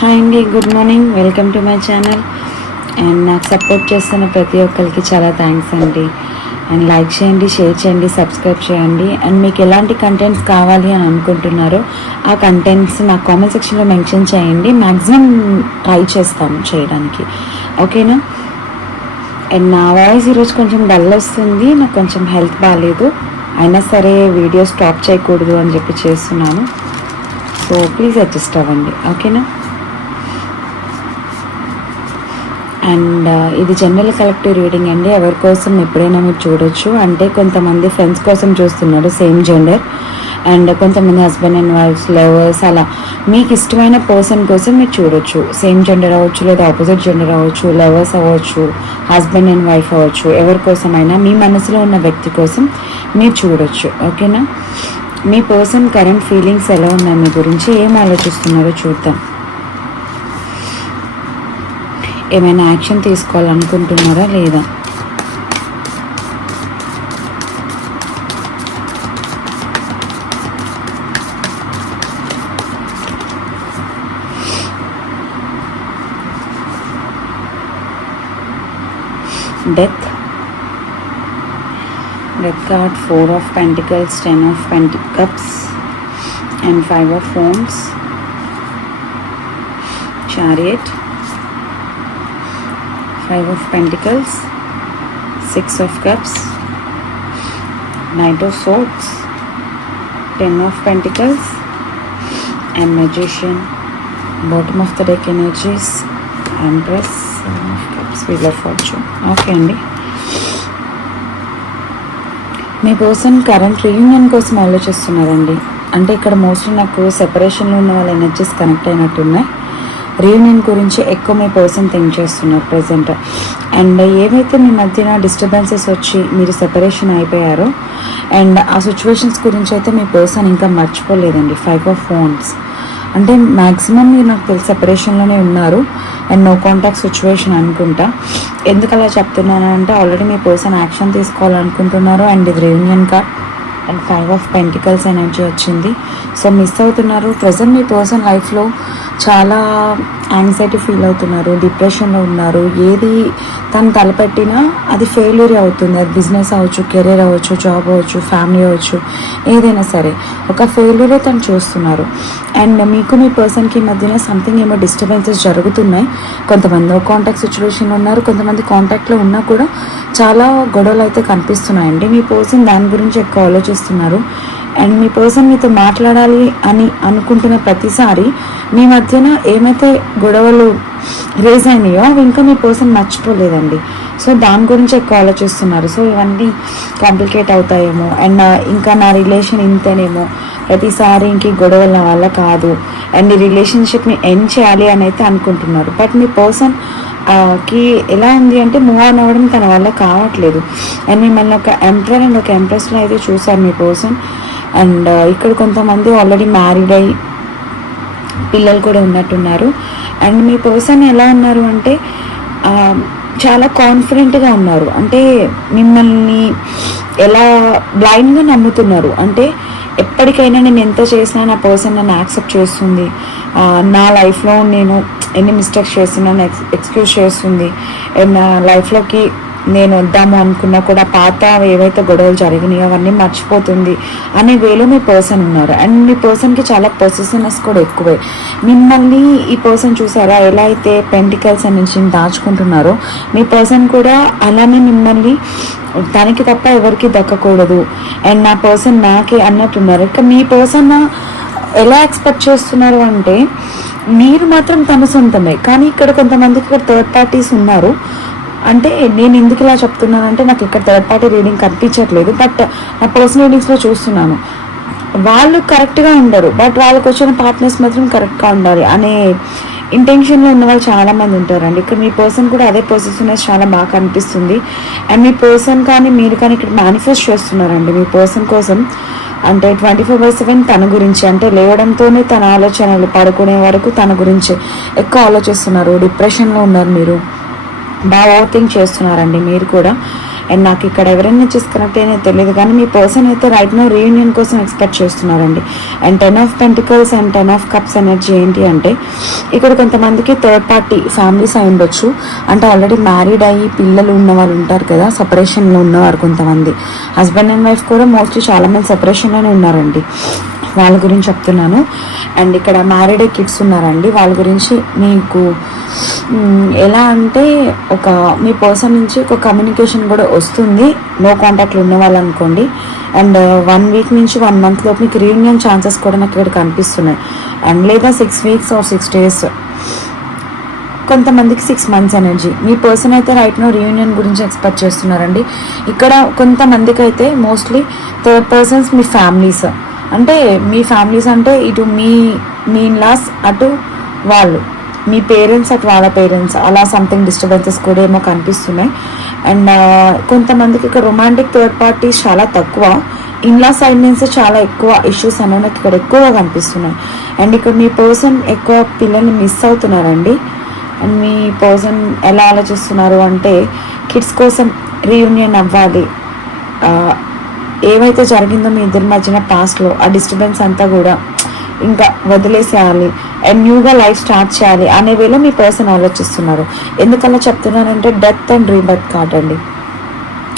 Hi అండి good morning welcome to my channel and నాకు support చేస్తున్న ప్రతి ఒక్కరికి చాలా థ్యాంక్స్ అండి. అండ్ లైక్ చేయండి షేర్ చేయండి సబ్స్క్రైబ్ చేయండి. అండ్ మీకు ఎలాంటి కంటెంట్స్ కావాలి అని అనుకుంటున్నారో ఆ కంటెంట్స్ నా కామెంట్ సెక్షన్లో మెన్షన్ చేయండి. మ్యాక్సిమం ట్రై చేస్తాము చేయడానికి. ఓకేనా అండ్ నా వాయిస్ ఈరోజు కొంచెం డల్ వస్తుంది. నాకు కొంచెం హెల్త్ బాగాలేదు అయినా సరే వీడియో స్టాప్ చేయకూడదు అని చెప్పి చేస్తున్నాను. సో ప్లీజ్ అడ్జస్ట్ అవ్వండి. ఓకేనా అండ్ uh, ఇది జనరల్ కలెక్టివ్ రీడింగ్ అండి. ఎవరి కోసం ఎప్పుడైనా మీరు చూడొచ్చు. అంటే కొంతమంది ఫ్రెండ్స్ కోసం చూస్తున్నారు సేమ్ జెండర్ అండ్ కొంతమంది హస్బెండ్ అండ్ వైఫ్స్ లవర్స్ అలా. మీకు ఇష్టమైన పర్సన్ కోసం మీరు చూడొచ్చు. సేమ్ జెండర్ అవ్వచ్చు లేదా ఆపోజిట్ జెండర్ అవ్వచ్చు లవర్స్ అవ్వచ్చు హస్బెండ్ అండ్ వైఫ్ అవ్వచ్చు. ఎవరి కోసమైనా మీ మనసులో ఉన్న వ్యక్తి కోసం మీరు చూడొచ్చు. ఓకేనా మీ పర్సన్ కరెంట్ ఫీలింగ్స్ ఎలా ఉన్నాయి? మీ గురించి ఏం ఆలోచిస్తున్నారో చూద్దాం. ఏమైనా యాక్షన్ తీసుకోవాలనుకుంటున్నారా లేదా? Death death card four of pentacles ten of పెంటి cups and five of phones chariot five of pentacles six of cups knight of swords ten of pentacles and magician bottom of the deck energies empress seven of cups wheel of fortune okay అండి మీ person current reunion కోసం ఆలోచిస్తున్నారండి అంటే ఇక్కడ mostly నాకు సెపరేషన్లో ఉన్న వాళ్ళ energies connect అయినట్టున్నాయి reunion గురించి ఎక్కువ మీ పర్సన్ థింక్ చేస్తున్నారు ప్రజెంట్ అండ్ ఏవైతే మీ మధ్యన డిస్టర్బెన్సెస్ వచ్చి మీరు సెపరేషన్ అయిపోయారో అండ్ ఆ సిచ్యువేషన్స్ గురించి అయితే మీ పర్సన్ ఇంకా మర్చిపోలేదండి. ఫైవ్ ఆఫ్ ఫోన్స్ అంటే మ్యాక్సిమం మీరు నాకు తెలిసి సెపరేషన్లోనే ఉన్నారు అండ్ నో కాంటాక్ట్ సిచ్యువేషన్ అనుకుంటా. ఎందుకు అలా చెప్తున్నాను అంటే ఆల్రెడీ మీ పర్సన్ యాక్షన్ తీసుకోవాలనుకుంటున్నారు అండ్ ఇది reunion card and five of pentacles energy వచ్చింది. సో మిస్ అవుతున్నారు. ప్రజెంట్ మీ పర్సన్ లైఫ్లో చాలా యాంగ్జైటీ ఫీల్ అవుతున్నారు డిప్రెషన్లో ఉన్నారు. ఏది తను తలపెట్టినా అది ఫెయిల్యూర్ అవుతుంది. అది బిజినెస్ అవ్వచ్చు కెరీర్ అవ్వచ్చు జాబ్ అవ్వచ్చు ఫ్యామిలీ అవ్వచ్చు ఏదైనా సరే. ఒక ఫెయిల్యూరే తను చూస్తున్నారు. అండ్ మీకు మీ పర్సన్కి మధ్యన సంథింగ్ ఏమో డిస్టర్బెన్సెస్ జరుగుతున్నాయి. కొంతమంది కాంటాక్ట్ సిచ్యువేషన్ ఉన్నారు కొంతమంది కాంటాక్ట్లో ఉన్నా కూడా చాలా గొడవలు అయితే కనిపిస్తున్నాయండి. మీ పర్సన్ దాని గురించి ఎక్కువ ఆలోచిస్తున్నారు. అండ్ మీ పర్సన్ మీతో మాట్లాడాలి అని అనుకుంటున్న ప్రతిసారి మీ మధ్యన ఏమైతే గొడవలు రేజ్ అయినాయో అవి ఇంకా మీ పర్సన్ మర్చిపోలేదండి. సో దాని గురించి ఎక్కువ ఆలోచిస్తున్నారు. సో ఇవన్నీ కాంప్లికేట్ అవుతాయేమో. అండ్ ఇంకా నా రిలేషన్ ఇంతేనేమో. ప్రతిసారి ఇంక గొడవల వల్ల కాదు. అండ్ ఈ రిలేషన్షిప్ని ఎండ్ చేయాలి అని అయితే అనుకుంటున్నారు. బట్ మీ పర్సన్కి ఎలా ఉంది అంటే మూవ్ ఆన్ అవ్వడం తన వల్ల కావట్లేదు. అండ్ మిమ్మల్ని ఒక ఎంప్రర్ అండ్ ఒక ఎంప్రెస్లో అయితే చూసారు మీ పర్సన్ అండ్ ఇక్కడ కొంతమంది ఆల్రెడీ మ్యారీడ్ అయ్యి పిల్లలు కూడా ఉన్నట్టున్నారు. అండ్ మీ పర్సన్ ఎలా ఉన్నారు అంటే చాలా కాన్ఫిడెంట్గా ఉన్నారు. అంటే మిమ్మల్ని ఎలా బ్లైండ్గా నమ్ముతున్నారు? అంటే ఎప్పటికైనా నేను ఎంత చేసినా నా పర్సన్ నన్ను యాక్సెప్ట్ చేస్తుంది. నా లైఫ్లో నేను ఎన్ని మిస్టేక్స్ చేసినా ఎక్స్ ఎక్స్క్యూజ్ చేస్తుంది. నా లైఫ్లోకి నేను వద్దాము అనుకున్నా కూడా పాత ఏవైతే గొడవలు జరిగినాయో అవన్నీ మర్చిపోతుంది అనే వేలో మీ పర్సన్ ఉన్నారు. అండ్ మీ పర్సన్కి చాలా పొసెసివ్నెస్ కూడా ఎక్కువే. మిమ్మల్ని ఈ పర్సన్ చూసారా? ఎలా అయితే పెంటికల్స్ నుంచి దాచుకుంటున్నారో మీ పర్సన్ కూడా అలానే మిమ్మల్ని తనకి తప్ప ఎవరికి దక్కకూడదు. అండ్ నా పర్సన్ నాకే అన్నట్టున్నారు ఇక మీ పర్సన్ ఎలా ఎక్స్పెక్ట్ చేస్తున్నారు అంటే మీరు మాత్రం తన సొంతమే. కానీ ఇక్కడ కొంతమందికి ఇక్కడ థర్డ్ పార్టీస్ ఉన్నారు. అంటే నేను ఎందుకు ఇలా చెప్తున్నానంటే నాకు ఇక్కడ థర్డ్ పార్టీ రీడింగ్ కనిపించట్లేదు బట్ నా పర్సనల్ రీడింగ్స్లో చూస్తున్నాను. వాళ్ళు కరెక్ట్గా ఉండరు బట్ వాళ్ళకి వచ్చిన పార్ట్నర్స్ మాత్రం కరెక్ట్గా ఉండాలి అనే ఇంటెన్షన్లో ఉన్న వాళ్ళు చాలామంది ఉంటారండి. ఇక్కడ మీ పర్సన్ కూడా అదే పొజిషన్నెస్ చాలా బాగా కనిపిస్తుంది. అండ్ మీ పర్సన్ కానీ మీరు కానీ ఇక్కడ మేనిఫెస్ట్ చేస్తున్నారండి. మీ పర్సన్ కోసం అంటే ట్వంటీ ఫోర్ బై సెవెన్ తన గురించి అంటే లేవడంతోనే తన ఆలోచనలు పడుకునే వరకు తన గురించి ఎక్కువ ఆలోచిస్తున్నారు. డిప్రెషన్లో ఉన్నారు మీరు. బాగా ఓవర్ థింక్ చేస్తున్నారండి మీరు కూడా. అండ్ నాకు ఇక్కడ ఎవరైనా డిస్కనెక్ట్ అయినా తెలియదు కానీ మీ పర్సన్ అయితే రైట్ నో రీయూనియన్ కోసం ఎక్స్పెక్ట్ చేస్తున్నారండి. And ten of pentacles and ten of cups energy ఏంటి అంటే ఇక్కడ కొంతమందికి థర్డ్ పార్టీ ఫ్యామిలీస్ అయి ఉండొచ్చు. అంటే ఆల్రెడీ మ్యారీడ్ అయ్యి పిల్లలు ఉన్న వాళ్ళు ఉంటారు కదా సపరేషన్లో ఉన్నవారు కొంతమంది. హస్బెండ్ అండ్ వైఫ్ కూడా మోస్ట్లీ చాలామంది సెపరేషన్లోనే ఉన్నారండి. వాళ్ళ గురించి చెప్తున్నాను. అండ్ ఇక్కడ మ్యారీడ్ కిడ్స్ ఉన్నారండి. వాళ్ళ గురించి మీకు ఎలా అంటే ఒక మీ పర్సన్ నుంచి ఒక కమ్యూనికేషన్ కూడా వస్తుంది. నో కాంటాక్ట్లో ఉన్న వాళ్ళు అనుకోండి అండ్ వన్ వీక్ నుంచి వన్ మంత్ లోపు మీకు రీయూనియన్ ఛాన్సెస్ కూడా నాకు ఇక్కడ కనిపిస్తున్నాయి. అండ్ లేదా six weeks or six days కొంతమందికి సిక్స్ మంత్స్ ఎనర్జీ మీ పర్సన్ అయితే రైట్ నో రీయూనియన్ గురించి ఎక్స్పెక్ట్ చేస్తున్నారండి. ఇక్కడ కొంతమందికి అయితే మోస్ట్లీ థర్డ్ పర్సన్స్ మీ ఫ్యామిలీస్ అంటే మీ ఫ్యామిలీస్ అంటే ఇటు మీ మీ లాస్ అటు వాళ్ళు. మీ పేరెంట్స్ అటు వాళ్ళ పేరెంట్స్ అలా సంథింగ్ డిస్టర్బెన్సెస్ కూడా ఏమో కనిపిస్తున్నాయి. అండ్ uh, కొంతమందికి ఇక్కడ రొమాంటిక్ థర్డ్ పార్టీస్ చాలా తక్కువ. ఇన్లా సైడ్ నుంచి చాలా ఎక్కువ ఇష్యూస్ అనేవి నాకు ఇక్కడ ఎక్కువగా కనిపిస్తున్నాయి. అండ్ ఇక్కడ మీ పర్సన్ ఎక్కువ పిల్లల్ని మిస్ అవుతున్నారండి. అండ్ మీ పర్సన్ ఎలా ఆలోచిస్తున్నారు అంటే కిడ్స్ కోసం రీయూనియన్ అవ్వాలి. Uh, ఏమైతే ఏవైతే జరిగిందో మీ ఇద్దరి మధ్యన పాస్ట్లో ఆ డిస్టర్బెన్స్ అంతా కూడా. ఇంకా వదిలేసేయాలి. అండ్ న్యూగా లైఫ్ స్టార్ట్ చేయాలి అనే వేళ మీ పర్సన్ ఆలోచిస్తున్నారు. ఎందుకలా చెప్తున్నానంటే డెత్ అండ్ రీబర్త్ కార్డ్ అండి.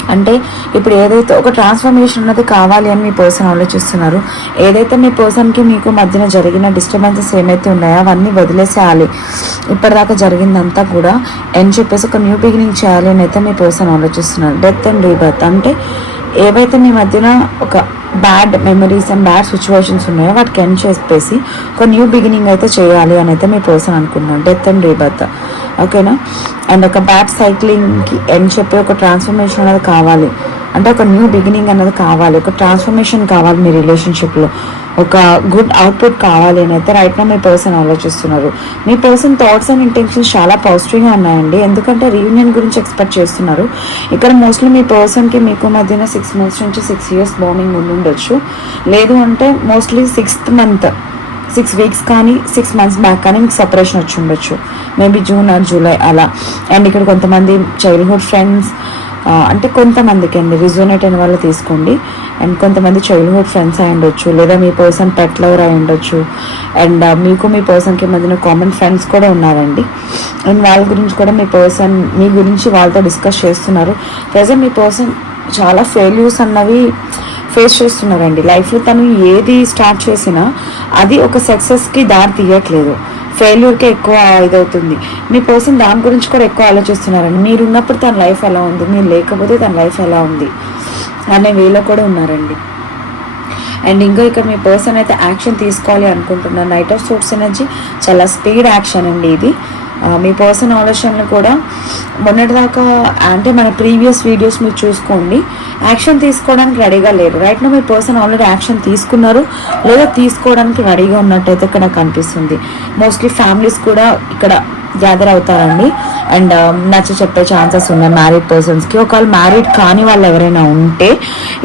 అంటే ఇప్పుడు ఏదైతే ఒక ట్రాన్స్ఫర్మేషన్ ఉన్నది కావాలి అని మీ పర్సన్ ఆలోచిస్తున్నారు. ఏదైతే మీ పర్సన్కి మీకు మధ్యన జరిగిన డిస్టర్బెన్సెస్ ఏమైతే ఉన్నాయో అవన్నీ వదిలేసేయాలి. ఇప్పటిదాకా జరిగిందంతా కూడా అని చెప్పేసి ఒక న్యూ బిగినింగ్ చేయాలి అని అయితే మీ పర్సన్ ఆలోచిస్తున్నారు. డెత్ అండ్ రీబర్త్ అంటే ఏవైతే మీ మధ్యన ఒక bad memories and bad situations ఉన్నాయో వాటికి ఎండ్ చేసేసి ఒక న్యూ బిగినింగ్ అయితే చేయాలి అని అయితే మీ పర్సన్ అనుకున్నాను డెత్ అండ్ రీబర్త్ ఓకేనా అండ్ ఒక బ్యాడ్ సైక్లింగ్కి ఎండ్ చెప్పి ఒక ట్రాన్స్ఫర్మేషన్ అనేది కావాలి. అంటే ఒక న్యూ బిగినింగ్ అనేది కావాలి ఒక ట్రాన్స్ఫర్మేషన్ కావాలి మీ రిలేషన్షిప్లో ఒక గుడ్ అవుట్పుట్ కావాలి అని అయితే రైట్ నా మీ పర్సన్ ఆలోచిస్తున్నారు. మీ పర్సన్ థాట్స్ అండ్ ఇంటెన్షన్స్ చాలా పాజిటివ్గా ఉన్నాయండి. ఎందుకంటే రీయూనియన్ గురించి ఎక్స్పెక్ట్ చేస్తున్నారు. ఇక్కడ మోస్ట్లీ మీ పర్సన్కి మీకు మధ్యన సిక్స్ మంత్స్ నుంచి సిక్స్ ఇయర్స్ బాండింగ్ ఉండి ఉండొచ్చు. లేదు అంటే mostly sixth month six weeks కానీ సిక్స్ మంత్స్ బ్యాక్ కానీ మీకు సపరేషన్ వచ్చి ఉండొచ్చు. మేబీ జూన్ ఆర్ జూలై అలా. అండ్ ఇక్కడ కొంతమంది చైల్డ్హుడ్ ఫ్రెండ్స్ అంటే కొంతమందికి అండి రిజోనేట్ అయిన వాళ్ళు తీసుకోండి. అండ్ కొంతమంది చైల్డ్హుడ్ ఫ్రెండ్స్ అయి ఉండొచ్చు లేదా మీ పర్సన్ పెట్ లవర్ అయి ఉండొచ్చు. అండ్ uh, మీకు మీ పర్సన్కి మధ్యన కామన్ ఫ్రెండ్స్ కూడా ఉన్నారండి. అండ్ వాళ్ళ గురించి కూడా మీ పర్సన్ మీ గురించి వాళ్ళతో డిస్కస్ చేస్తున్నారు. ప్రజెంట్ మీ పర్సన్ చాలా ఫెయిల్యూస్ అన్నవి ఫేస్ చేస్తున్నారండి. లైఫ్లో తను ఏది స్టార్ట్ చేసినా అది ఒక సక్సెస్కి దారి తీయట్లేదు. ఫెయిల్యూర్కే ఎక్కువ ఇదవుతుంది. మీ పర్సన్ దాని గురించి కూడా ఎక్కువ ఆలోచిస్తున్నారండి. మీరు ఉన్నప్పుడు తన లైఫ్ ఎలా ఉంది. మీరు లేకపోతే తన లైఫ్ ఎలా ఉంది? అనే వేలో కూడా ఉన్నారండి. అండ్ ఇంకా ఇక్కడ మీ పర్సన్ అయితే యాక్షన్ తీసుకోవాలి అనుకుంటున్నారు. నైట్ ఆఫ్ సూట్స్ ఎనర్జీ చాలా స్పీడ్ యాక్షన్ అండి ఇది. మీ పర్సన్ ఆలోచనలు కూడా మొన్నటిదాకా అంటే మన ప్రీవియస్ వీడియోస్ మీరు చూసుకోండి. యాక్షన్ తీసుకోవడానికి రెడీగా లేరు. రైట్ నా మీ పర్సన్ ఆల్రెడీ యాక్షన్ తీసుకున్నారు. లేదా తీసుకోవడానికి రెడీగా ఉన్నట్టయితే ఇక్కడ కనిపిస్తుంది. మోస్ట్లీ ఫ్యామిలీస్ కూడా ఇక్కడ గ్యాదర్ అవుతారండి. అండ్ um, నచ్చ చెప్పే ఛాన్సెస్ ఉన్నాయి మ్యారీడ్ పర్సన్స్కి ఒకవేళ మ్యారీడ్ కాని వాళ్ళు ఎవరైనా ఉంటే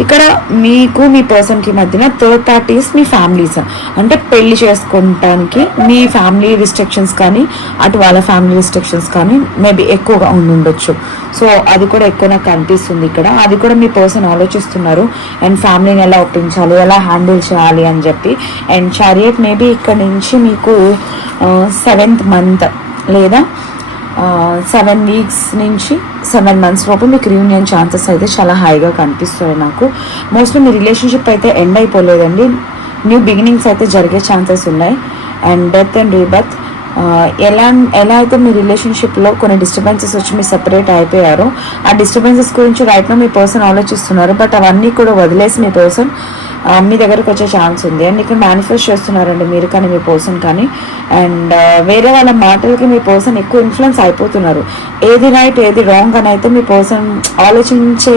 ఇక్కడ మీకు మీ పర్సన్కి మధ్యన థర్డ్ పార్టీస్ మీ ఫ్యామిలీస్ అంటే పెళ్ళి చేసుకోవటానికి మీ ఫ్యామిలీ రిస్ట్రిక్షన్స్ కానీ అటు వాళ్ళ ఫ్యామిలీ రిస్ట్రిక్షన్స్ కానీ మేబీ ఎక్కువగా ఉండి ఉండొచ్చు. సో అది కూడా ఎక్కువ నాకు అనిపిస్తుంది ఇక్కడ. అది కూడా మీ పర్సన్ ఆలోచిస్తున్నారు. అండ్ ఫ్యామిలీని ఎలా ఒప్పించాలి ఎలా హ్యాండిల్ చేయాలి అని చెప్పి. అండ్ చారియట్ మేబీ ఇక్కడ నుంచి మీకు సెవెంత్ మంత్ లేదా సెవెన్ వీక్స్ నుంచి సెవెన్ మంత్స్ లోపు మీకు రీయూనియన్ ఛాన్సెస్ అయితే చాలా హైగా కనిపిస్తున్నాయి నాకు. మోస్ట్లీ మీ రిలేషన్షిప్ అయితే ఎండ్ అయిపోలేదండి. న్యూ బిగినింగ్స్ అయితే జరిగే ఛాన్సెస్ ఉన్నాయి. అండ్ డెత్ అండ్ రీబర్త్ ఎలా ఎలా అయితే మీ రిలేషన్షిప్లో కొన్ని డిస్టర్బెన్సెస్ వచ్చి మీరు సెపరేట్ అయిపోయారో ఆ డిస్టర్బెన్సెస్ గురించి రైట్ మీ పర్సన్ ఆలోచిస్తున్నారు బట్ అవన్నీ కూడా వదిలేసి మీ పర్సన్ మీ దగ్గరకు వచ్చే ఛాన్స్ ఉంది. అండ్ ఇక్కడ మేనిఫెస్ట్ చేస్తున్నారండి మీరు కానీ మీ పర్సన్ కానీ. అండ్ వేరే వాళ్ళ మాటలకి మీ పర్సన్ ఎక్కువ ఇన్ఫ్లుయెన్స్ అయిపోతున్నారు. ఏది రైట్ ఏది రాంగ్ అని అయితే మీ పర్సన్ ఆలోచించే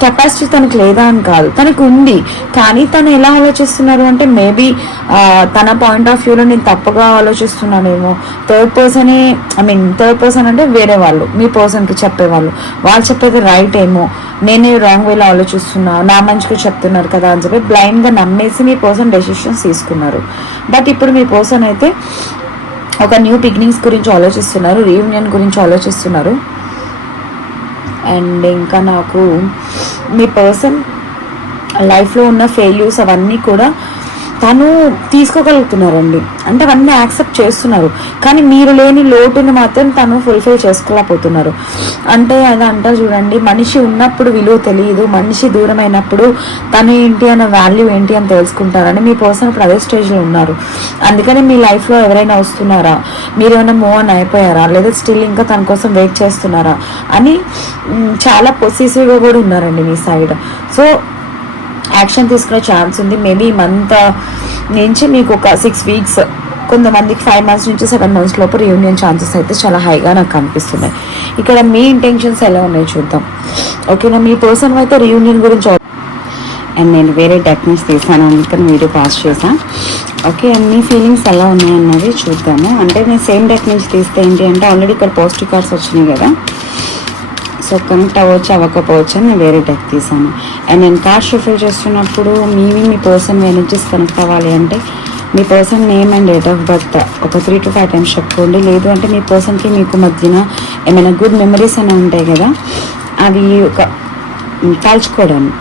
కెపాసిటీ తనకు లేదా అని కాదు. తనకు ఉంది కానీ తను ఎలా ఆలోచిస్తున్నారు అంటే మేబీ తన పాయింట్ ఆఫ్ వ్యూలో నేను తప్పుగా ఆలోచిస్తున్నానేమో. థర్డ్ పర్సనే ఐ మీన్ థర్డ్ పర్సన్ అంటే వేరే వాళ్ళు. మీ పర్సన్కి చెప్పేవాళ్ళు. వాళ్ళు చెప్పేది రైట్ ఏమో. నేనే రాంగ్ వేలో ఆలోచిస్తున్నా. నా మంచిగా చెప్తున్నారు కదా అని చెప్పి బ్లైండ్గా నమ్మేసి మీ పర్సన్ డెసిషన్స్ తీసుకున్నారు. బట్ ఇప్పుడు మీ పర్సన్ అయితే ఒక న్యూ బిగినింగ్స్ గురించి ఆలోచిస్తున్నారు రీయూనియన్ గురించి ఆలోచిస్తున్నారు. అండ్ ఇంకా నాకు మీ పర్సన్ లైఫ్లో ఉన్న ఫెయిల్యూర్స్ అవన్నీ కూడా తను తీసుకోగలుగుతున్నారండి. అంటే అవన్నీ యాక్సెప్ట్ చేస్తున్నారు. కానీ మీరు లేని లోటుని మాత్రం తను ఫుల్ఫిల్ చేసుకోలేకపోతున్నారు. అంటే అది అంటారు చూడండి మనిషి ఉన్నప్పుడు విలువ తెలియదు మనిషి దూరం అయినప్పుడు తను ఏంటి అన్న వాల్యూ ఏంటి అని తెలుసుకుంటారని మీ పర్సన్ ఇప్పుడు అదే స్టేజ్లో ఉన్నారు. అందుకని మీ లైఫ్లో ఎవరైనా వస్తున్నారా? మీరు ఏమైనా మూవ్ ఆన్ అయిపోయారా? లేదా స్టిల్ ఇంకా తన కోసం వెయిట్ చేస్తున్నారా? అని చాలా పొసిసివ్గా కూడా ఉన్నారండి మీ సైడ్ సో యాక్షన్ తీసుకునే ఛాన్స్ ఉంది. మేబీ ఈ మంత్ నుంచి మీకు ఒక సిక్స్ వీక్స్ కొంతమందికి ఫైవ్ మంత్స్ నుంచి సెవెన్ మంత్స్ లోపు రియూనియన్ ఛాన్సెస్ అయితే చాలా హైగా నాకు కనిపిస్తున్నాయి ఇక్కడ మీ ఇంటెన్షన్స్ ఎలా ఉన్నాయి చూద్దాం. ఓకేనా మీ పర్సన్ అయితే రియూనియన్ గురించి అండ్ నేను వేరే టెక్నిక్స్ తీసాను అందుకని వీడియో పాస్ చేశాను ఓకే మీ ఫీలింగ్స్ ఎలా ఉన్నాయి అన్నది చూద్దాము. అంటే నేను సేమ్ టెక్నిక్స్ తీస్తే ఏంటి అంటే ఆల్రెడీ ఇక్కడ పాజిటివ్ కార్డ్స్ వచ్చినాయి కదా. సో కనెక్ట్ అవ్వచ్చు అవ్వకపోవచ్చు అని నేను వేరే టెక్ తీసాను. అండ్ నేను కార్డ్ షిఫ్ట్ చేస్తున్నప్పుడు మీవి మీ పర్సన్ ఎనర్జీస్ కనెక్ట్ అవ్వాలి అంటే మీ person name and date of birth ఒక త్రీ టు ఫైవ్ టైమ్స్ చెప్పుకోండి. లేదు అంటే మీ పర్సన్కి మీకు మధ్యన ఏమైనా గుడ్ మెమరీస్ అని ఉంటాయి కదా అవి ఒక తలుచుకోవడానికి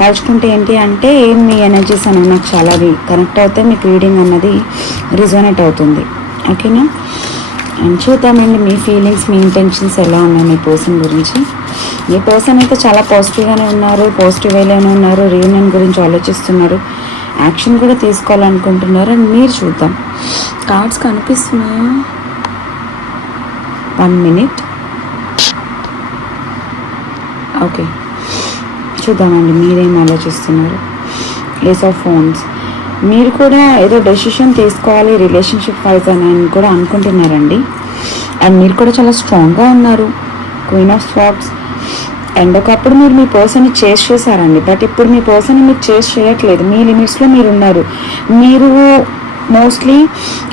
తలుచుకుంటే ఏంటి అంటే ఏం మీ ఎనర్జీస్ అనేవి నాకు చాలా అవి కనెక్ట్ అవుతాయి మీకు రీడింగ్ అన్నది రిజోనేట్ అవుతుంది. ఓకేనా అండ్ చూద్దామండి మీ ఫీలింగ్స్ మీ ఇంటెన్షన్స్ ఎలా ఉన్నాయి మీ పర్సన్ గురించి. మీ పర్సన్ అయితే చాలా పాజిటివ్గానే ఉన్నారు పాజిటివ్ వేలోనే ఉన్నారు రీయూనియన్ గురించి ఆలోచిస్తున్నారు. యాక్షన్ కూడా తీసుకోవాలనుకుంటున్నారు అండ్ మీరు చూద్దాం. కార్డ్స్ కనిపిస్తున్నాయా? వన్ మినిట్ ఓకే చూద్దామండి మీరేం ఆలోచిస్తున్నారు? ఏస్ ఆఫ్ ఫోన్స్ మీరు కూడా ఏదో డెసిషన్ తీసుకోవాలి రిలేషన్షిప్ వైజ్ అని అని కూడా అనుకుంటున్నారండి. అండ్ మీరు కూడా చాలా స్ట్రాంగ్గా ఉన్నారు. క్వీన్ ఆఫ్ స్వాప్స్ అండ్ ఒకప్పుడు మీరు మీ పర్సన్ని చేస్ చేశారండి. బట్ ఇప్పుడు మీ పర్సన్ని మీరు చేస్ చేయట్లేదు. మీ లిమిట్స్లో మీరు ఉన్నారు. మీరు మోస్ట్లీ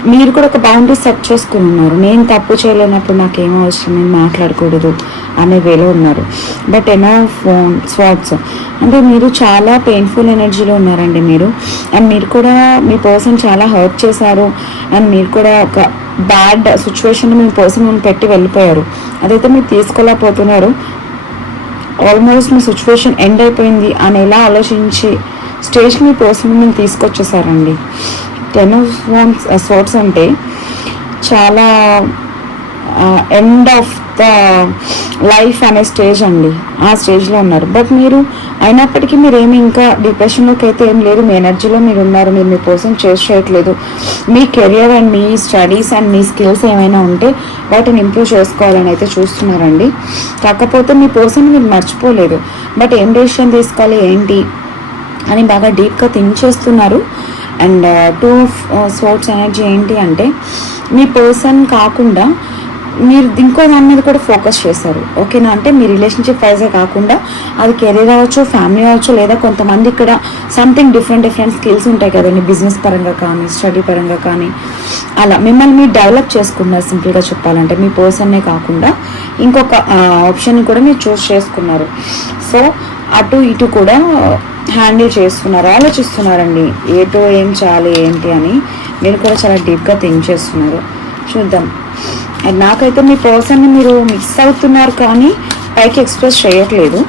మీరు కూడా ఒక బౌండరీ సెట్ చేసుకుని ఉన్నారు. నేను తప్పు చేయలేనప్పుడు నాకేం అవసరం? నేను మాట్లాడకూడదు. అనే వేలో ఉన్నారు. బట్ ఎనో ఫోన్ స్వాట్స్ అంటే మీరు చాలా పెయిన్ఫుల్ ఎనర్జీలో ఉన్నారండి మీరు. అండ్ మీరు కూడా మీ పర్సన్ చాలా హర్ట్ చేశారు. అండ్ మీరు కూడా ఒక బ్యాడ్ సిచ్యువేషన్ మీ పర్సన్ పెట్టి వెళ్ళిపోయారు. అదైతే మీరు తీసుకోలేకపోతున్నారు. ఆల్మోస్ట్ మీ సిచ్యువేషన్ ఎండ్ అయిపోయింది అని ఎలా ఆలోచించి స్టేజ్ మీ పర్సన్ మీరు తీసుకొచ్చేసారండి. టెన్ ఫోన్స్ స్వాట్స్ అంటే చాలా uh, end of the life అనే స్టేజ్ అండి. ఆ స్టేజ్లో ఉన్నారు. బట్ మీరు అయినప్పటికీ మీరు ఏమి ఇంకా డిప్రెషన్లోకి అయితే ఏం లేదు మీ ఎనర్జీలో మీరు ఉన్నారు. మీరు మీ కోసం చేసి చేయట్లేదు. మీ కెరియర్ అండ్ మీ స్టడీస్ అండ్ మీ స్కిల్స్ ఏమైనా ఉంటే వాటిని ఇంప్రూవ్ చేసుకోవాలని అయితే చూస్తున్నారండి. కాకపోతే మీ పర్సన్ మీరు మర్చిపోలేదు. బట్ ఏం డెసిషన్ తీసుకోవాలి? ఏంటి? అని బాగా డీప్గా థింక్ చేస్తున్నారు. అండ్ టూ స్పోర్ట్స్ ఎనర్జీ ఏంటి అంటే మీ పర్సన్ కాకుండా మీరు ఇంకో దాని మీద కూడా ఫోకస్ చేశారు. ఓకేనా అంటే మీ రిలేషన్షిప్ వైజే కాకుండా అది కెరీర్ అవ్వచ్చు ఫ్యామిలీ అవ్వచ్చు లేదా కొంతమంది ఇక్కడ సంథింగ్ డిఫరెంట్ డిఫరెంట్ స్కిల్స్ ఉంటాయి కదండి. బిజినెస్ పరంగా కానీ స్టడీ పరంగా కానీ. అలా మిమ్మల్ని మీరు డెవలప్ చేసుకున్నారు సింపుల్గా చెప్పాలంటే. మీ పర్సన్నే కాకుండా ఇంకొక ఆప్షన్ కూడా మీరు చూస్ చేసుకున్నారు. సో అటు ఇటు కూడా హ్యాండిల్ చేస్తున్నారు ఆలోచిస్తున్నారండి. ఏటో ఏం చేయాలి ఏంటి అని. మీరు కూడా చాలా డీప్గా థింక్ చేస్తున్నారు. చూద్దాం. అండ్ నాకైతే మీ పర్సన్ని మీరు మిస్ అవుతున్నారు కానీ పైకి ఎక్స్ప్రెస్ చేయట్లేదు.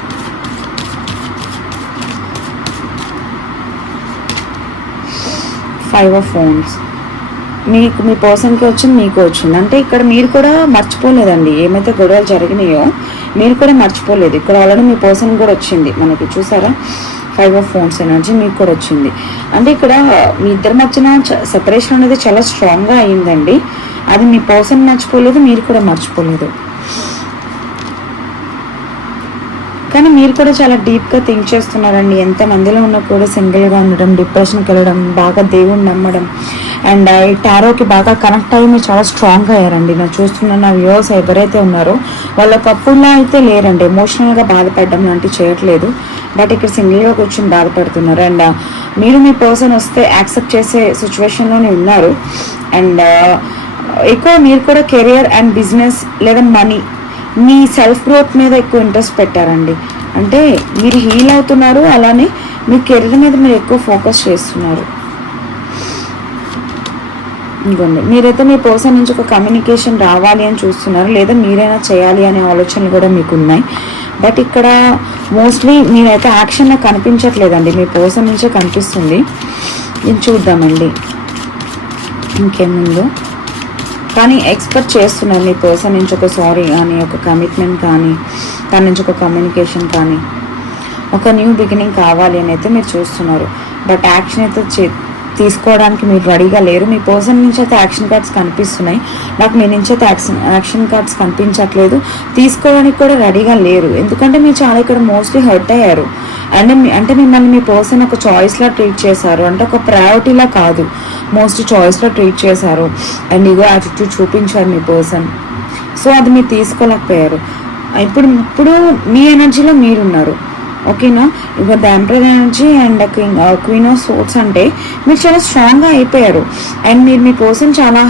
ఫైవ్ ఆఫ్ ఫోన్స్ మీకు మీ పర్సన్కి వచ్చింది మీకు వచ్చింది. అంటే ఇక్కడ మీరు కూడా మర్చిపోలేదండి. ఏమైతే గొడవలు జరిగినాయో మీరు కూడా మర్చిపోలేదు. ఇక్కడ ఆల్రెడీ మీ పర్సన్ కూడా వచ్చింది. మనకి చూసారా? ఫైవ్ ఆఫ్ ఫోన్స్ ఎనర్జీ మీకు కూడా వచ్చింది. అంటే ఇక్కడ మీ ఇద్దరి మధ్యన సెపరేషన్ అనేది చాలా స్ట్రాంగ్గా అయిందండి. అది మీ పర్సన్ మర్చిపోలేదు మీరు కూడా మర్చిపోలేదు. కానీ మీరు కూడా చాలా డీప్గా థింక్ చేస్తున్నారండి. ఎంత మందిలో ఉన్నా కూడా సింగిల్గా ఉండడం డిప్రెషన్కి వెళ్ళడం బాగా దేవుణ్ణి నమ్మడం. అండ్ ఈ టారోకి బాగా కనెక్ట్ అయ్యి మీరు చాలా స్ట్రాంగ్ అయ్యారండి. నేను చూస్తున్న నా వ్యూవర్స్ ఎవరైతే ఉన్నారో వాళ్ళ ఒకప్పుడులా అయితే లేరండి. ఎమోషనల్గా బాధపడడం లాంటివి చేయట్లేదు. బట్ ఇక్కడ సింగిల్గా కూర్చొని బాధపడుతున్నారు. అండ్ uh, మీరు మీ పర్సన్ వస్తే యాక్సెప్ట్ చేసే సిచ్యువేషన్లోనే ఉన్నారు. అండ్ uh, ఎక్కువ మీరు కూడా కెరియర్ అండ్ బిజినెస్ లేదా మనీ మీ సెల్ఫ్ గ్రోత్ మీద ఎక్కువ ఇంట్రెస్ట్ పెట్టారండి. అంటే మీరు హీల్ అవుతున్నారు అలానే మీ కెరీర్ మీద మీరు ఎక్కువ ఫోకస్ చేస్తున్నారు. ఇంకోండి మీరైతే మీ పర్సన్ నుంచి ఒక కమ్యూనికేషన్ రావాలి అని చూస్తున్నారు లేదా మీరైనా చేయాలి అనే ఆలోచనలు కూడా మీకు ఉన్నాయి బట్ ఇక్కడ మోస్ట్లీ మేమైతే యాక్షన్ నాకు కనిపించట్లేదండి. మీ పోసం నుంచే కనిపిస్తుంది. ఇది చూద్దామండి. ఇంకేముందో? కానీ ఎక్స్పెక్ట్ చేస్తున్నారు మీ పర్సన్ నుంచి ఒక సారీ కానీ ఒక కమిట్మెంట్ కానీ దాని నుంచి ఒక కమ్యూనికేషన్ కానీ. ఒక న్యూ బిగినింగ్ కావాలి అని అయితే మీరు చూస్తున్నారు. బట్ యాక్షన్ అయితే చే- తీసుకోవడానికి మీరు రెడీగా లేరు. మీ పర్సన్ నుంచి అయితే యాక్షన్ కార్డ్స్ కనిపిస్తున్నాయి. నాకు మీ నుంచి అయితే యాక్షన్ యాక్షన్ కార్డ్స్ కనిపించట్లేదు. తీసుకోవడానికి కూడా రెడీగా లేరు. ఎందుకంటే మీరు చాలా ఇక్కడ మోస్ట్లీ హర్ట్ అయ్యారు. అంటే మీ- అంటే మిమ్మల్ని మీ పర్సన్ ఒక చాయిస్లా ట్రీట్ చేశారు. అంటే ఒక ప్రయారిటీలా కాదు. మోస్ట్ చాయిస్లో ట్రీట్ చేశారు. అండ్ ఇగో యాటిట్యూడ్ చూపించారు మీ పర్సన్. సో అది మీరు తీసుకోలేకపోయారు. ఇప్పుడు ఇప్పుడు మీ ఎనర్జీలో మీరున్నారు. ఓకేనా ఇప్పుడు the emperor energy and queen queen of swords అంటే మీరు చాలా స్ట్రాంగ్గా అయిపోయారు. అండ్ మీరు మీ పర్సన్ చాలా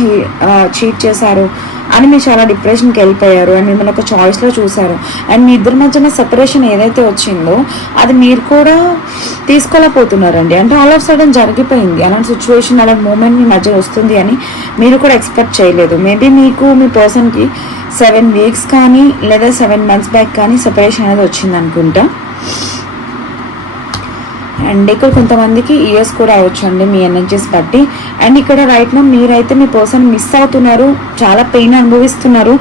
చీట్ uh, చేశారు. అని మీరు చాలా డిప్రెషన్కి వెళ్ళిపోయారు. అండ్ మిమ్మల్ని ఒక చాయిస్లో చూశారు. అండ్ మీ ఇద్దరి మధ్యన సెపరేషన్ ఏదైతే వచ్చిందో అది మీరు కూడా తీసుకోలేకపోతున్నారండి. అంటే ఆల్ ఆఫ్ సడన్ జరిగిపోయింది. అలాంటి సిచ్యువేషన్ అలాంటి మూమెంట్ మీ మధ్య వస్తుంది అని మీరు కూడా ఎక్స్పెక్ట్ చేయలేదు. మేబీ మీకు మీ పర్సన్కి సెవెన్ వీక్స్ కానీ లేదా సెవెన్ మంత్స్ బ్యాక్ కానీ సెపరేషన్ అనేది వచ్చింది అనుకుంటా. అండ్ ఇక్కడ కొంతమందికి ఇయర్స్ కూడా అవ్వచ్చు అండి మీ ఎనర్జీస్ బట్టి. అండ్ ఇక్కడ రైట్ నా మీరైతే మీ పర్సన్ మిస్ అవుతున్నారు చాలా పెయిన్ అనుభవిస్తున్నారు.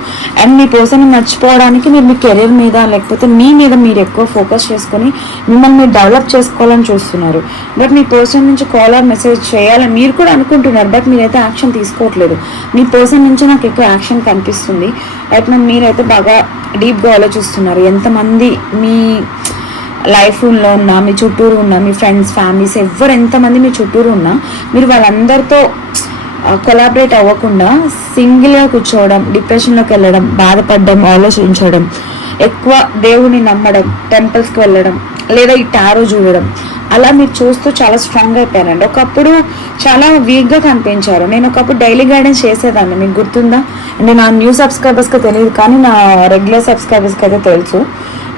అండ్ మీ పర్సన్ మర్చిపోవడానికి మీరు మీ కెరీర్ మీద లేకపోతే మీ మీద మీరు ఎక్కువ ఫోకస్ చేసుకొని మిమ్మల్ని మీరు డెవలప్ చేసుకోవాలని చూస్తున్నారు. బట్ మీ పర్సన్ నుంచి కాల్ ఆర్ మెసేజ్ చేయాలని మీరు కూడా అనుకుంటున్నారు బట్ మీరైతే యాక్షన్ తీసుకోవట్లేదు. మీ పర్సన్ నుంచి నాకు ఎక్కువ యాక్షన్ కనిపిస్తుంది. రైట్ నా మీరైతే బాగా డీప్గా ఆలోచిస్తున్నారు. ఎంతమంది మీ లైఫ్లో ఉన్నా మీ చుట్టూరు ఉన్న మీ ఫ్రెండ్స్ ఫ్యామిలీస్ ఎవరు ఎంతమంది మీ చుట్టూరు ఉన్నా మీరు వాళ్ళందరితో కొలాబరేట్ అవ్వకుండా సింగిల్గా కూర్చోవడం డిప్రెషన్లోకి వెళ్ళడం బాధపడడం ఆలోచించడం ఎక్కువ దేవుని నమ్మడం టెంపుల్స్కి వెళ్ళడం లేదా ఈ టారో చూడడం అలా మీరు చూస్తూ చాలా స్ట్రాంగ్ అయిపోయారండి. ఒకప్పుడు చాలా వీక్గా కనిపించారు. నేను ఒకప్పుడు డైలీ గైడెన్స్ చేసేదాన్ని. మీకు గుర్తుందా? అంటే నా న్యూ సబ్స్క్రైబర్స్కి తెలియదు కానీ నా రెగ్యులర్ సబ్స్క్రైబర్స్కి అయితే తెలుసు.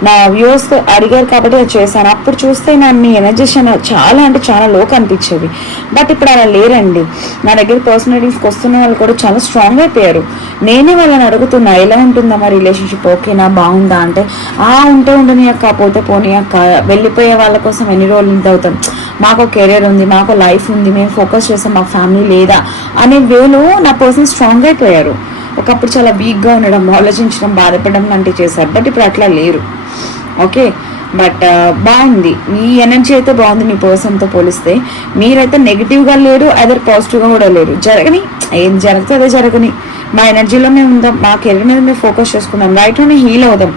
నా వ్యూస్ అడిగారు కాబట్టి అది చేశాను. అప్పుడు చూస్తే నా మీ ఎనర్జీ చాలా అంటే చాలా లో కనిపించేది బట్ ఇప్పుడు అలా లేరండి. నా దగ్గర పర్సనాలిటీస్కి వస్తున్న వాళ్ళు కూడా చాలా స్ట్రాంగ్ అయిపోయారు. నేనే వాళ్ళని అడుగుతున్నా ఎలా ఉంటుందా మా రిలేషన్షిప్ ఓకేనా బాగుందా? అంటే ఆ ఉంటే ఉండని అక్క పోతే పోనీ అక్క. వెళ్ళిపోయే వాళ్ళ కోసం ఎన్ని రోజులు ఇంత అవుతాం. మాకు కెరీర్ ఉంది మాకు లైఫ్ ఉంది మేము ఫోకస్ చేస్తాం మా ఫ్యామిలీ లేదా అనే వేలో నా పర్సన్ స్ట్రాంగ్ అయిపోయారు. ఒకప్పుడు చాలా వీక్గా ఉండడం ఆలోచించడం బాధపడడం లాంటివి చేశారు. బట్ ఇప్పుడు అట్లా లేరు. ఓకే? బట్ బాగుంది. మీ ఎనర్జీ అయితే బాగుంది మీ పర్సన్తో పోలిస్తే. మీరైతే నెగిటివ్గా లేరు అదర్ పాజిటివ్గా కూడా లేరు. జరగని ఏం జరుగుతుంది అదే జరగని. మా ఎనర్జీలో మేము ఉందాం మా కెరీర్ మీద మేము ఫోకస్ చేసుకుందాం రైట్లోనే హీల్ అవుదాం.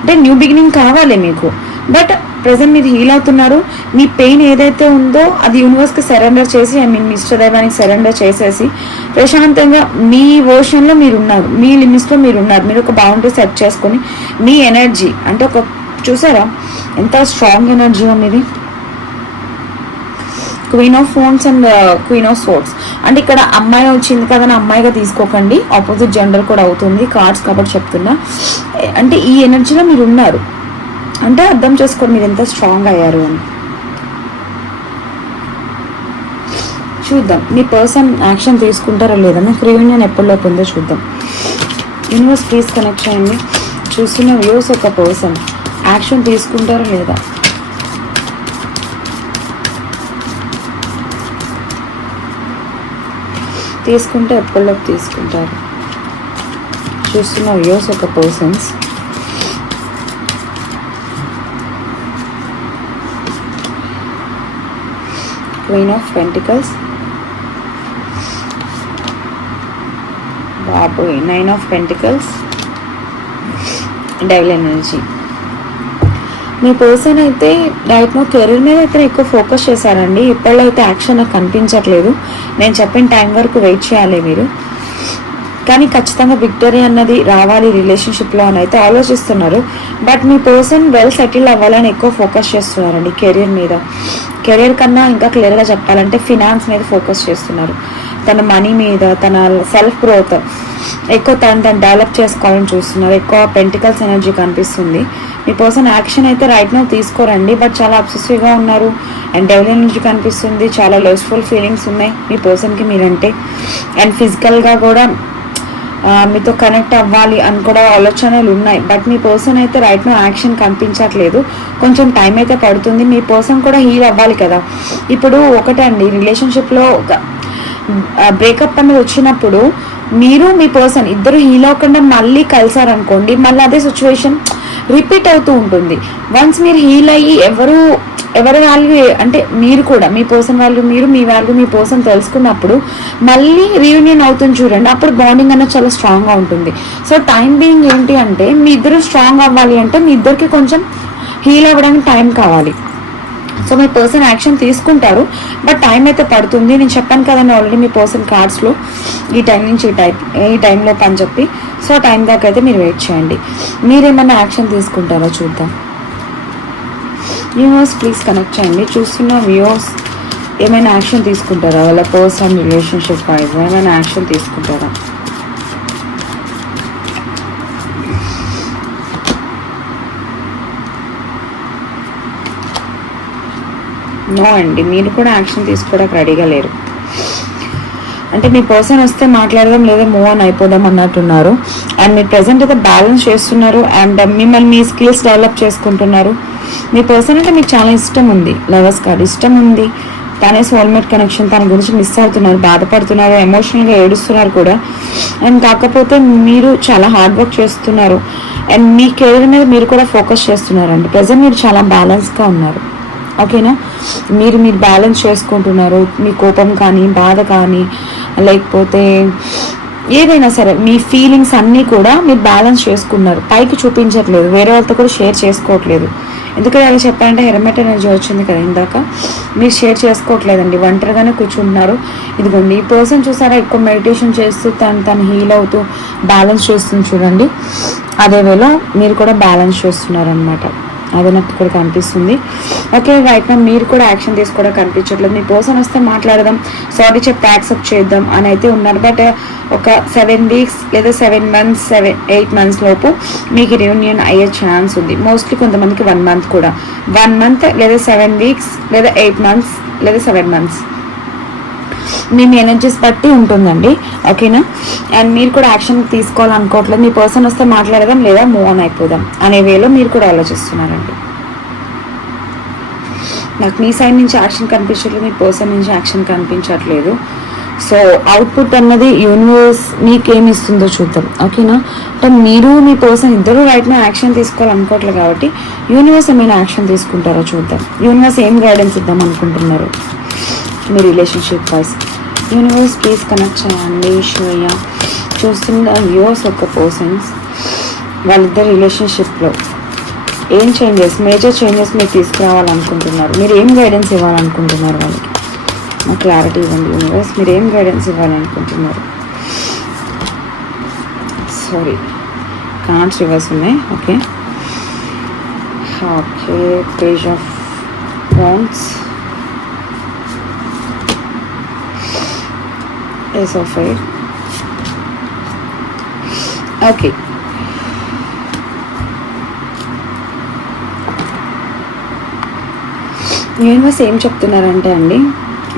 అంటే న్యూ బిగినింగ్ కావాలి మీకు. బట్ ప్రజెంట్ మీరు హీల్ అవుతున్నారు మీ పెయిన్ ఏదైతే ఉందో అది యూనివర్స్కి సరెండర్ చేసి ఐ మీన్ మిస్టర్ దైవానికి సరెండర్ చేసేసి ప్రశాంతంగా మీ వర్షన్లో మీరు ఉన్నారు మీ లిమిట్స్లో మీరు ఉన్నారు మీరు ఒక బౌండరీ సెట్ చేసుకొని మీ ఎనర్జీ అంటే ఒక చూసారా? ఎంత స్ట్రాంగ్ ఎనర్జీ ఉంది క్వీన్ ఆఫ్ ఫోన్స్ అండ్ క్వీన్ ఆఫ్ సోట్స్ అంటే ఇక్కడ అమ్మాయి వచ్చింది కదా అని అమ్మాయిగా తీసుకోకండి. ఆపోజిట్ జెండర్ కూడా అవుతుంది. కార్డ్స్ కాబట్టి చెప్తున్నా. అంటే ఈ ఎనర్జీలో మీరు ఉన్నారు అంటే అర్థం చేసుకోండి మీరు ఎంత స్ట్రాంగ్ అయ్యారు అని. చూద్దాం మీ పర్సన్ యాక్షన్ తీసుకుంటారో లేదా? నాకు రియూనియన్ ఎప్పటిలోపు ఉందో చూద్దాం. యూనివర్స్ ప్లీజ్ కనెక్ట్ చేయండి. చూస్తున్న వ్యూస్ ఒక పర్సన్ యాక్షన్ తీసుకుంటారా లేదా? తీసుకుంటే ఎప్పటిలోపు తీసుకుంటారు? చూస్తున్న వ్యూస్ ఒక పర్సన్స్ క్వీన్ ఆఫ్ పెంటికల్స్ బాబోయ్ nine of pentacles devil energy me person అయితే రైట్ నో కెరీర్ మీద అయితే ఎక్కువ ఫోకస్ చేశారండి. ఇప్పట్లో అయితే యాక్షన్ నాకు కనిపించట్లేదు. నేను చెప్పిన టైం వరకు వెయిట్ చేయాలి మీరు. కానీ ఖచ్చితంగా విక్టరీ అన్నది రావాలి రిలేషన్షిప్లో అని అయితే ఆలోచిస్తున్నారు. బట్ మీ పర్సన్ వెల్ సెటిల్ అవ్వాలని ఎక్కువ ఫోకస్ చేస్తున్నారండి కెరీర్ మీద. కెరీర్ కన్నా ఇంకా క్లియర్గా చెప్పాలంటే ఫినాన్స్ మీద ఫోకస్ చేస్తున్నారు. తన మనీ మీద తన సెల్ఫ్ గ్రోత్ ఎక్కువ తను తను డెవలప్ చేసుకోవాలని చూస్తున్నారు. ఎక్కువ పెంటికల్స్ ఎనర్జీ కనిపిస్తుంది. మీ పర్సన్ యాక్షన్ అయితే రైట్ నో తీసుకోరండి బట్ చాలా అబ్సెసివ్గా ఉన్నారు. అండ్ డెవలప్ ఎనర్జీ కనిపిస్తుంది. చాలా లవ్స్ఫుల్ ఫీలింగ్స్ ఉన్నాయి మీ పర్సన్కి మీరంటే. అండ్ ఫిజికల్గా కూడా మీతో కనెక్ట్ అవ్వాలి అని కూడా ఆలోచనలు ఉన్నాయి. బట్ మీ పర్సన్ అయితే రైట్ నో యాక్షన్ కనిపించట్లేదు. కొంచెం టైం అయితే పడుతుంది. మీ పర్సన్ కూడా హీల్ అవ్వాలి కదా. ఇప్పుడు ఒకటే అండి రిలేషన్షిప్లో బ్రేకప్ అనేది వచ్చినప్పుడు మీరు మీ పర్సన్ ఇద్దరు హీల్ అవ్వకుండా మళ్ళీ కలిసారనుకోండి మళ్ళీ అదే సిచ్యువేషన్ రిపీట్ అవుతూ ఉంటుంది. వన్స్ మీరు హీల్ అయ్యి ఎవరు ఎవరి వాల్యూ అంటే మీరు కూడా మీ పర్సన్ వాల్యూ మీరు మీ వాల్యూ మీ పర్సన్ తెలుసుకున్నప్పుడు మళ్ళీ రీయూనియన్ అవుతుంది చూడండి అప్పుడు బాండింగ్ అనేది చాలా స్ట్రాంగ్గా ఉంటుంది. సో టైం బీయింగ్ ఏంటి అంటే మీ ఇద్దరు స్ట్రాంగ్ అవ్వాలి అంటే మీ ఇద్దరికి కొంచెం హీల్ అవ్వడానికి టైం కావాలి. సో మీ పర్సన్ యాక్షన్ తీసుకుంటారు బట్ టైం అయితే పడుతుంది. నేను చెప్పాను కదండి ఆల్రెడీ మీ పర్సన్ కార్డ్స్లో ఈ టైం నుంచి ఈ టైప్ ఈ టైంలో పని చెప్పి. సో టైం దాకా అయితే మీరు వెయిట్ చేయండి. మీరేమైనా యాక్షన్ తీసుకుంటారో చూద్దాం. వ్యూవర్స్ ప్లీజ్ కనెక్ట్ చేయండి. చూస్తున్న వ్యూవర్స్ ఏమైనా యాక్షన్ తీసుకుంటారా? వాళ్ళ పర్సనల్ రిలేషన్షిప్ వైజ్ ఏమైనా యాక్షన్ తీసుకుంటారా? నో అండి. మీరు కూడా యాక్షన్ తీసుకోవడానికి రెడీగా లేరు. అంటే మీ పర్సన్ వస్తే మాట్లాడదాం లేదా మూవ్ ఆన్ అయిపోదాం అన్నట్టున్నారు. అండ్ మీరు ప్రజెంట్ అయితే బ్యాలెన్స్ చేస్తున్నారు. అండ్ uh, మిమ్మల్ని మీ స్కిల్స్ డెవలప్ చేసుకుంటున్నారు. మీ పర్సన్ అంటే మీకు చాలా ఇష్టం ఉంది. లవర్స్ కార్డ్ ఇష్టం ఉంది. తనే సోల్మేట్ కనెక్షన్ తన గురించి మిస్ అవుతున్నారు బాధపడుతున్నారు ఎమోషనల్గా ఏడుస్తున్నారు కూడా. అండ్ కాకపోతే మీరు చాలా హార్డ్ వర్క్ చేస్తున్నారు. అండ్ మీ కెరీర్ మీద మీరు కూడా ఫోకస్ చేస్తున్నారు అండి ప్రజెంట్ మీరు చాలా బ్యాలెన్స్గా ఉన్నారు. ఓకేనా మీరు మీరు బ్యాలెన్స్ చేసుకుంటున్నారు. మీ కోపం కానీ బాధ కానీ లేకపోతే ఏదైనా సరే మీ ఫీలింగ్స్ అన్నీ కూడా మీరు బ్యాలెన్స్ చేసుకున్నారు. పైకి చూపించట్లేదు. వేరే వాళ్ళతో కూడా షేర్ చేసుకోవట్లేదు. ఎందుకంటే అలా చెప్పాలంటే హెల్మెట్ ఎనర్జీ వచ్చింది కదా ఇందాక. మీరు షేర్ చేసుకోవట్లేదండి. ఒంటరిగానే కూర్చుంటున్నారు. ఇదిగోండి ఈ పర్సన్ చూసారా? ఎక్కువ మెడిటేషన్ చేస్తూ తను తను హీల్ అవుతూ బ్యాలెన్స్ చేస్తుంది చూడండి. అదే వేలో మీరు కూడా బ్యాలెన్స్ చేస్తున్నారు అనమాట అదే నాకు ఇక్కడ కనిపిస్తుంది. ఓకే రైట్ నా మీరు కూడా యాక్షన్ తీసుకోవడం కనిపించట్లేదు. మీ పర్సన్ వస్తే మాట్లాడదాం. సారీ చెప్తే యాక్సెప్ట్ చేద్దాం అని అయితే ఉన్నారు. బట్ ఒక సెవెన్ వీక్స్ లేదా seven months seven eight months లోపు మీకు రియూనియన్ అయ్యే ఛాన్స్ ఉంది. మోస్ట్లీ కొంతమందికి వన్ మంత్ కూడా. వన్ మంత్ లేదా సెవెన్ వీక్స్ లేదా ఎయిట్ మంత్స్ లేదా సెవెన్ మంత్స్ మీ ఎనర్జీస్ బట్టి ఉంటుందండి. ఓకేనా? అండ్ మీరు కూడా యాక్షన్ తీసుకోవాలనుకోవట్లేదు. మీ పర్సన్ వస్తే మాట్లాడదాం లేదా మూవ్ ఆన్ అయిపోదాం అనే వేలో మీరు కూడా ఆలోచిస్తున్నారండి. నాకు మీ సైడ్ నుంచి యాక్షన్ కనిపించట్లేదు మీ పర్సన్ నుంచి యాక్షన్ కనిపించట్లేదు. సో అవుట్పుట్ అన్నది యూనివర్స్ మీకేమి ఇస్తుందో చూద్దాం. ఓకేనా? అంటే మీరు మీ పర్సన్ ఇద్దరు రైట్ యాక్షన్ తీసుకోవాలనుకోవట్లేదు కాబట్టి యూనివర్స్ ఏమైనా యాక్షన్ తీసుకుంటారో చూద్దాం. యూనివర్స్ ఏం గైడెన్స్ ఇద్దాం అనుకుంటున్నారు? మీ relationship wise universe please connect చేయండి షోయ చూస్తున్న వ్యూవర్స్ ఒక పర్సన్స్ వాళ్ళిద్దరు రిలేషన్షిప్లో ఏం చేంజెస్ మేజర్ చేంజెస్ మీరు తీసుకురావాలనుకుంటున్నారు? మీరు ఏం గైడెన్స్ ఇవ్వాలనుకుంటున్నారు వాళ్ళకి? నాకు క్లారిటీ ఇవ్వండి యూనివర్స్ మీరు ఏం గైడెన్స్ ఇవ్వాలనుకుంటున్నారు? సారీ కార్డ్స్ రివర్స్ ఉన్నాయి okay okay page of wands Ace of Fire. Okay universe ఏం చెప్తున్నారంటే అండి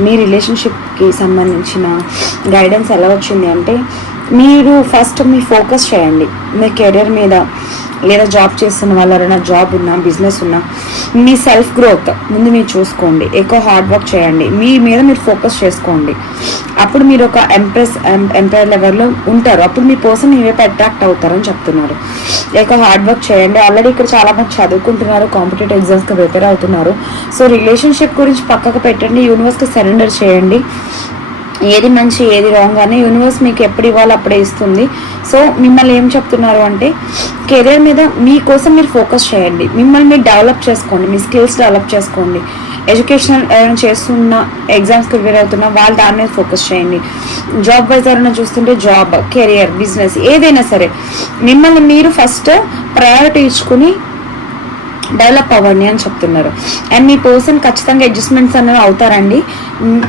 మీ రిలేషన్షిప్కి సంబంధించిన గైడెన్స్ ఎలా వచ్చింది అంటే మీరు ఫస్ట్ మీ ఫోకస్ చేయండి. మీ కెరీర్ మీద లేదా జాబ్ చేస్తున్న వాళ్ళు ఎవరైనా జాబ్ ఉన్నా బిజినెస్ ఉన్నా మీ సెల్ఫ్ గ్రోత్ ముందు మీరు చూసుకోండి. ఎక్కువ హార్డ్ వర్క్ చేయండి. మీ మీద మీరు ఫోకస్ చేసుకోండి. అప్పుడు మీరు ఒక ఎంప్రెస్ ఎంపైర్ లెవెల్లో ఉంటారు. అప్పుడు మీ పర్సన్ మీ వైపు అట్రాక్ట్ అవుతారని చెప్తున్నారు. లేక హార్డ్ వర్క్ చేయండి. ఆల్రెడీ ఇక్కడ చాలా మంది చదువుకుంటున్నారు కాంపిటేటివ్ ఎగ్జామ్స్కి ప్రిపేర్ అవుతున్నారు. సో రిలేషన్షిప్ గురించి పక్కకు పెట్టండి. యూనివర్స్కి సరెండర్ చేయండి. ఏది మంచి ఏది రాంగ్ అని యూనివర్స్ మీకు ఎప్పుడు ఇవ్వాలో అప్పుడే ఇస్తుంది. సో మిమ్మల్ని ఏం చెప్తున్నారు అంటే కెరీర్ మీద మీకోసం మీరు ఫోకస్ చేయండి. మిమ్మల్ని మీరు డెవలప్ చేసుకోండి. మీ స్కిల్స్ డెవలప్ చేసుకోండి. ఎడ్యుకేషనల్ ఏమైనా చేస్తున్న ఎగ్జామ్స్కి ప్రిపేర్ అవుతున్నా వాళ్ళు దాని మీద ఫోకస్ చేయండి. జాబ్ వైజ్ ఎవరైనా చూస్తుంటే జాబ్ కెరియర్ బిజినెస్ ఏదైనా సరే మిమ్మల్ని మీరు ఫస్ట్ ప్రయారిటీ ఇచ్చుకుని డెవలప్ అవ్వండి అని చెప్తున్నారు. అండ్ మీ పర్సన్ ఖచ్చితంగా అడ్జస్ట్మెంట్స్ అనేవి అవుతారండి.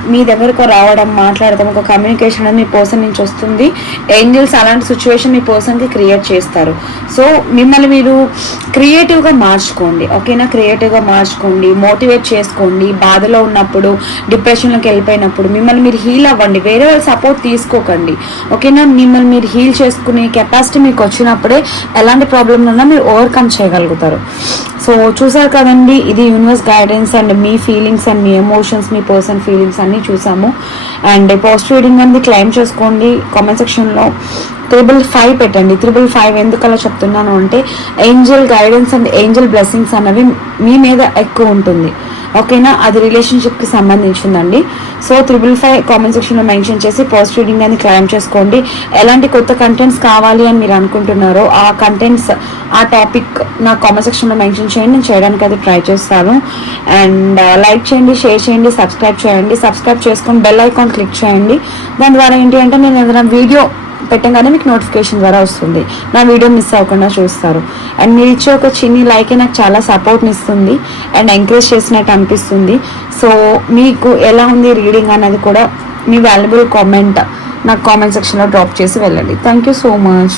మీ దగ్గరకు రావడం మాట్లాడడం ఒక కమ్యూనికేషన్ అనేది మీ పర్సన్ నుంచి వస్తుంది. ఏంజల్స్ అలాంటి సిచ్యువేషన్ మీ పర్సన్కి క్రియేట్ చేస్తారు. సో మిమ్మల్ని మీరు క్రియేటివ్గా మార్చుకోండి. ఓకేనా? క్రియేటివ్గా మార్చుకోండి. మోటివేట్ చేసుకోండి. బాధలో ఉన్నప్పుడు డిప్రెషన్లోకి వెళ్ళిపోయినప్పుడు మిమ్మల్ని మీరు హీల్ అవ్వండి. వేరే వాళ్ళ సపోర్ట్ తీసుకోకండి. ఓకేనా? మిమ్మల్ని మీరు హీల్ చేసుకునే కెపాసిటీ మీకు వచ్చినప్పుడే ఎలాంటి ప్రాబ్లంలో ఉన్నా మీరు ఓవర్కమ్ చేయగలుగుతారు. సో సో చూసారు కదండి ఇది యూనివర్స్ గైడెన్స్ అండ్ మీ ఫీలింగ్స్ అండ్ మీ ఎమోషన్స్ మీ పర్సన్ ఫీలింగ్స్ అన్నీ చూసాము. అండ్ పాజిటివ్ రీడింగ్ అనేది క్లెయిమ్ చేసుకోండి. కామెంట్ సెక్షన్లో త్రిబుల్ ఫైవ్ పెట్టండి. త్రిబుల్ ఫైవ్ ఎందుకు అలా చెప్తున్నాను అంటే angel guidance and angel blessings అన్నవి మీ మీద ఎక్కువ ఉంటుంది. ఓకేనా? అది రిలేషన్షిప్కి సంబంధించిందండి. సో త్రిబుల్ ఫైవ్ కామెంట్ సెక్షన్లో మెన్షన్ చేసి పాజిటివ్ రీడింగ్ అని క్లైమ్ చేసుకోండి. ఎలాంటి కొత్త కంటెంట్స్ కావాలి అని మీరు అనుకుంటున్నారో ఆ కంటెంట్స్ ఆ టాపిక్ నా కామెంట్ సెక్షన్లో మెన్షన్ చేయండి. నేను చేయడానికి అది ట్రై చేస్తాను. అండ్ లైక్ uh, చేయండి షేర్ చేయండి సబ్స్క్రైబ్ చేయండి. సబ్స్క్రైబ్ చేసుకొని బెల్ ఐకాన్ క్లిక్ చేయండి. దాని ద్వారా ఏంటి అంటే నేను ఏదైనా వీడియో పెట్టగానే మీకు నోటిఫికేషన్ ద్వారా వస్తుంది. నా వీడియో మిస్ అవ్వకుండా చూస్తారు. అండ్ మీరు ఇచ్చే ఒక చిన్ని లైకే నాకు చాలా సపోర్ట్ని ఇస్తుంది. అండ్ ఎంకరేజ్ చేసినట్టు అనిపిస్తుంది. సో మీకు ఎలా ఉంది రీడింగ్ అన్నది కూడా మీ వాల్యుబుల్ కామెంట్ నాకు కామెంట్ సెక్షన్లో డ్రాప్ చేసి వెళ్ళండి. Thank you so much